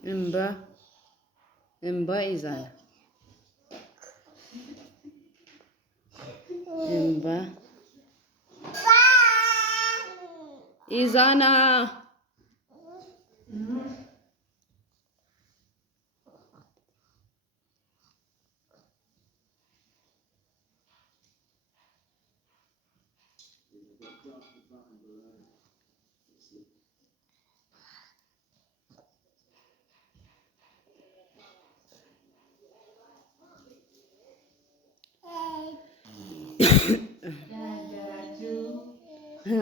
እምባ ኢዛና እምባ ኢዛና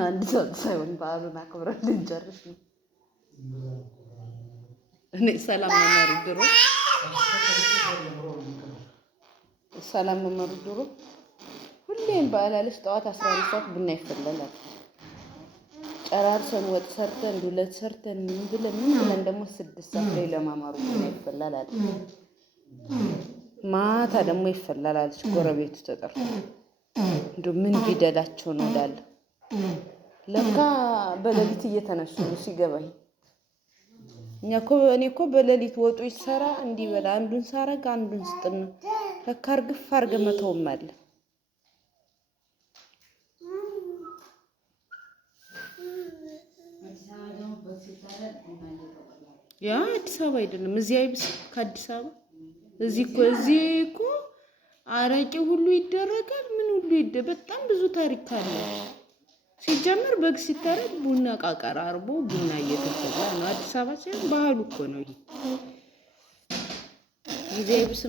አንድ ሰው ሳይሆን በዓሉን አክብረን ልንጨርስ ነው። እኔ ሰላም መመሩ ድሮ ሁሌም በዓላለች ጠዋት 12 ሰዓት ቡና ይፈላል። ጨራርሰን ወጥ ሰርተን ዱለት ሰርተን ምን ብለን ደግሞ 6 ሰዓት ላይ ለማማሩ ቡና ይፈላል። ማታ ደግሞ ይፈላል አለች ጎረቤቱ ተጠርቶ። እንደው ምን ቢደላቸው ነው እላለሁ። ለካ በሌሊት እየተነሱ ነው ሲገባኝ። እኔ እኮ በሌሊት ወጡ ይሰራ እንዲበላ አንዱን ሳረግ አንዱን ስጥን ነው። ለካ እርግፍ አድርገህ መተውም አለ። ያ አዲስ አበባ አይደለም እዚህ አይብስ ከአዲስ አበባ እዚህ እኮ አረቄ ሁሉ ይደረጋል። ምን ሁሉ በጣም ብዙ ታሪክ አለ። ሲጀመር በግ ሲታረድ ቡና ቃቀራ አርቦ ቡና እየተፈላ ነው። አዲስ አበባ ሳይሆን ባህሉ እኮ ነው ይሄ ጊዜ አይብስ